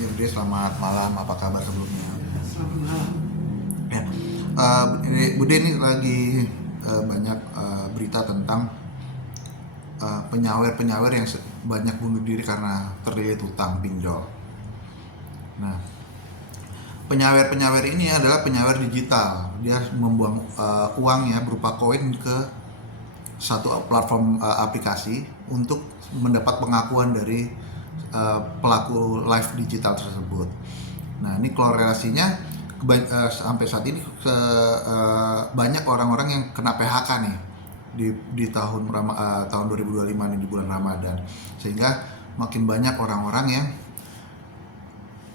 Ya, Bude, selamat malam. Apa kabar sebelumnya? Selamat malam. Ya, Bude ini lagi banyak berita tentang penyawer-penyawer yang banyak bunuh diri karena terlilit hutang pinjol. Nah, penyawer-penyawer ini adalah penyawer digital. Dia membuang uangnya berupa koin ke satu platform aplikasi untuk mendapat pengakuan dari pelaku live digital tersebut. Nah, ini korelasinya sampai saat ini banyak orang-orang yang kena PHK nih di tahun 2025 nih, di bulan Ramadan, sehingga makin banyak orang-orang yang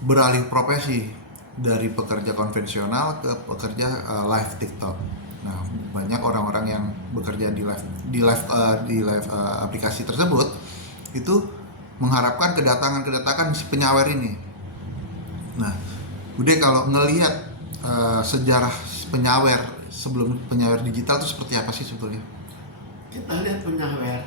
beralih profesi dari pekerja konvensional ke pekerja live TikTok. Nah, banyak orang-orang yang bekerja di live aplikasi tersebut itu mengharapkan kedatangan si penyawer ini. Nah, Bude kalau ngelihat sejarah penyawer sebelum penyawer digital itu seperti apa sih sebetulnya? Kita lihat penyawer,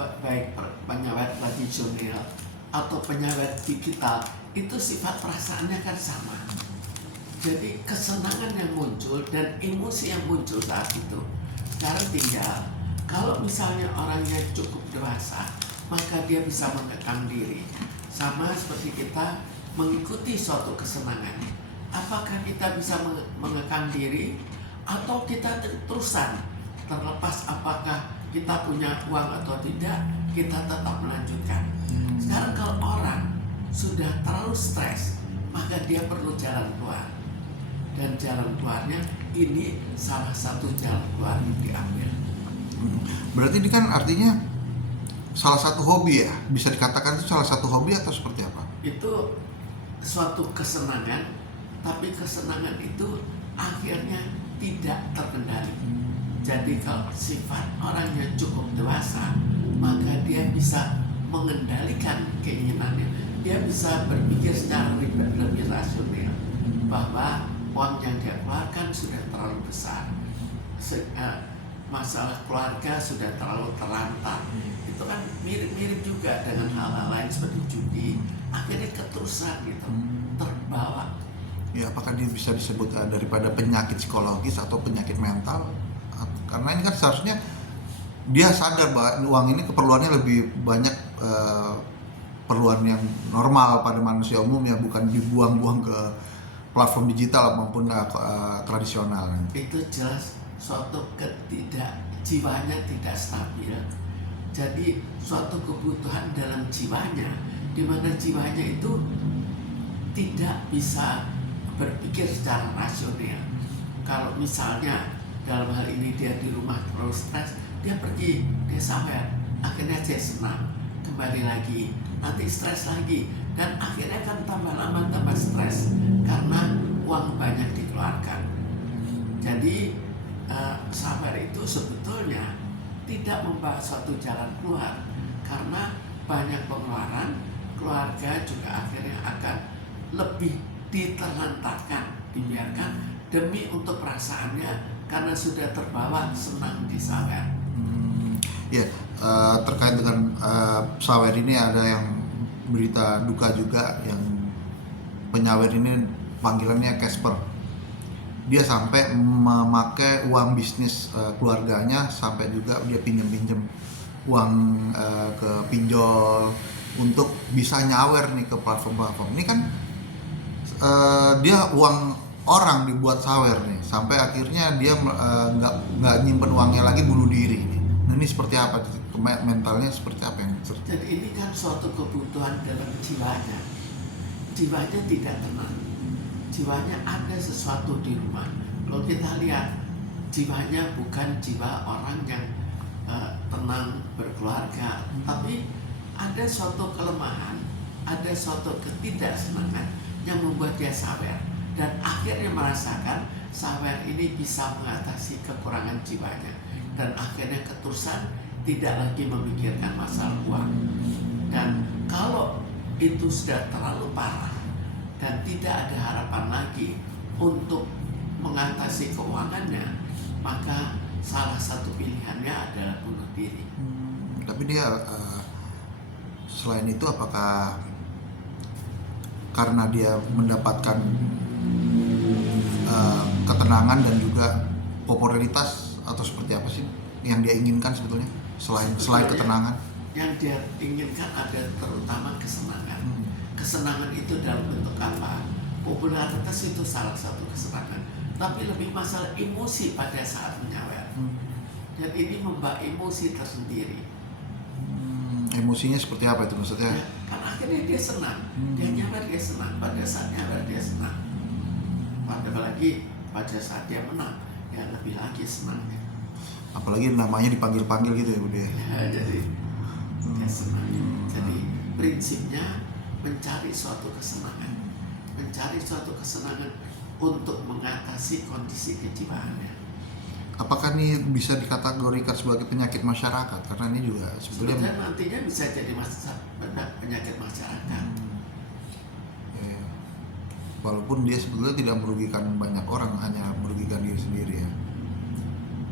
baik penyawer tradisional atau penyawer digital, itu sifat perasaannya kan sama. Jadi kesenangan yang muncul dan emosi yang muncul saat itu. Sekarang tinggal, kalau misalnya orangnya cukup dewasa, maka dia bisa mengekang diri. Sama seperti kita mengikuti suatu kesenangan. Apakah kita bisa mengekang diri atau kita terusan, terlepas apakah kita punya uang atau tidak, kita tetap melanjutkan. Sekarang kalau orang sudah terlalu stres, maka dia perlu jalan keluar. Dan jalan keluarnya ini salah satu jalan keluar yang diambil. Berarti ini kan artinya salah satu hobi ya? Bisa dikatakan itu salah satu hobi atau seperti apa? Itu suatu kesenangan, tapi kesenangan itu akhirnya tidak terkendali. Jadi kalau sifat orangnya cukup dewasa, maka dia bisa mengendalikan keinginannya. Dia bisa berpikir secara lebih rasional bahwa uang yang dia keluarkan sudah terlalu besar, masalah keluarga sudah terlalu terlantar. Itu kan mirip-mirip juga dengan hal-hal lain seperti judi. Akhirnya keterusan gitu, terbawa. Ya, apakah dia bisa disebut daripada penyakit psikologis atau penyakit mental? Karena ini kan seharusnya dia sadar bahwa uang ini keperluannya lebih banyak perluan yang normal pada manusia umum, ya bukan dibuang-buang ke platform digital maupun tradisional. Itu jelas suatu jiwanya tidak stabil. Jadi suatu kebutuhan dalam jiwanya, di mana jiwanya itu tidak bisa berpikir secara rasional. Kalau misalnya dalam hal ini dia di rumah terlalu stres, dia pergi, dia sabar, akhirnya dia senang, kembali lagi, nanti stres lagi, dan akhirnya kan tambah lama tambah stres karena uang banyak dikeluarkan. Jadi sabar itu sebetulnya tidak membawa suatu jalan keluar, karena banyak pengeluaran, keluarga juga akhirnya akan lebih diterlantarkan, dibiarkan demi untuk perasaannya, karena sudah terbawa senang di sawer. Ya, terkait dengan sawer ini ada yang berita duka juga, yang penyawer ini panggilannya Casper. Dia sampai memakai uang bisnis keluarganya, sampai juga dia pinjem uang ke pinjol untuk bisa nyawer nih ke platform-platform. Ini kan dia uang orang dibuat sawer nih, sampai akhirnya dia nggak nyimpen uangnya lagi, bunuh diri nih. Nah, ini seperti apa mentalnya, seperti apa yang terjadi? Jadi ini kan suatu kebutuhan dalam jiwanya tidak tenang, jiwanya ada sesuatu di rumah. Kalau kita lihat, jiwanya bukan jiwa orang yang tenang berkeluarga, tapi ada suatu kelemahan, ada suatu ketidaksenangan yang membuat dia sawer, dan akhirnya merasakan sawer ini bisa mengatasi kekurangan jiwanya, dan akhirnya keterusan, tidak lagi memikirkan masalah uang. Dan kalau itu sudah terlalu parah dan tidak ada harapan lagi untuk mengatasi keuangannya, maka salah satu pilihannya adalah bunuh diri. Tapi dia selain itu, apakah karena dia mendapatkan ketenangan dan juga popularitas, atau seperti apa sih yang dia inginkan sebetulnya selain ketenangan? Yang dia inginkan ada terutama kesenangan. Kesenangan itu dalam bentuk apa? Popularitas itu salah satu kesenangan, tapi lebih masalah emosi pada saat menyawer. Dan ini membawa emosi tersendiri. Emosinya seperti apa itu maksudnya? Ya, kan akhirnya dia senang, dia nyawer, dia senang. Pada saat nyawer dia senang. Apalagi pada saat dia menang, ya lebih lagi senangnya. Apalagi namanya dipanggil-panggil gitu ya Bude. Ya, jadi dia senang. Jadi prinsipnya mencari suatu kesenangan, untuk mengatasi kondisi kejiwaannya. Apakah ini bisa dikategorikan sebagai penyakit masyarakat? Karena ini juga Sebetulnya nantinya bisa jadi penyakit masyarakat. Ya. Walaupun dia sebetulnya tidak merugikan banyak orang, hanya merugikan diri sendiri ya.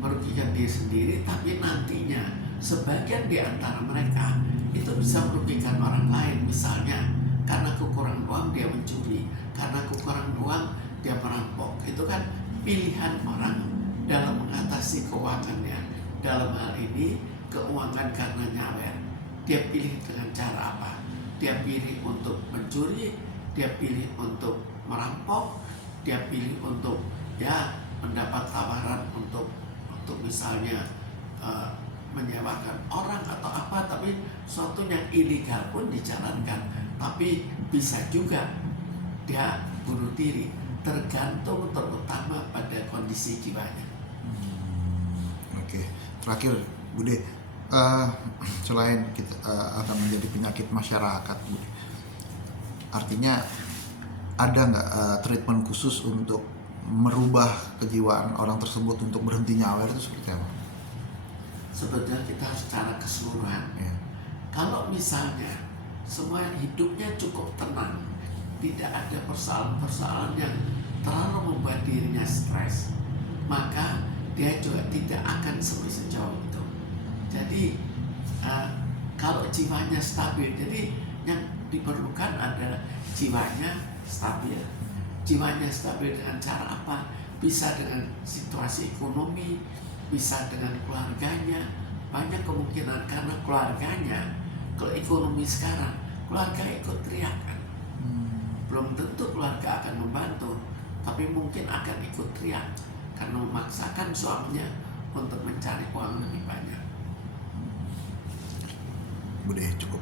Merugikan diri sendiri, tapi nantinya sebagian di antara mereka itu bisa merugikan orang lain. Misalnya karena kekurangan uang dia mencuri, karena kekurangan uang dia merampok. Itu kan pilihan orang dalam mengatasi keuangannya. Dalam hal ini keuangan karena nyawer, dia pilih dengan cara apa? Dia pilih untuk mencuri, dia pilih untuk merampok, dia pilih untuk mendapat tawaran untuk misalnya menyewakan orang atau apa, tapi suatu yang ilegal pun dijalankan. Tapi bisa juga dia bunuh diri, tergantung terutama pada kondisi jiwanya. Oke. Terakhir Bude, selain kita akan menjadi penyakit masyarakat Bude, artinya ada nggak treatment khusus untuk merubah kejiwaan orang tersebut untuk berhenti nyawer itu seperti apa? Sebetulnya kita harus secara keseluruhan. Ya. Kalau misalnya semua hidupnya cukup tenang, tidak ada persoalan-persoalan yang terlalu membuat dirinya stres, maka dia juga tidak akan sampai sejauh itu. Jadi kalau jiwanya stabil, jadi yang diperlukan adalah jiwanya stabil. Jiwanya stabil dengan cara apa? Bisa dengan situasi ekonomi, bisa dengan keluarganya. Banyak kemungkinan karena keluarganya, kalau ekonomi sekarang, keluarga ikut teriak kan. Belum tentu keluarga akan membantu, tapi mungkin akan ikut teriak karena memaksakan suaminya untuk mencari uang lebih banyak. Bude, cukup.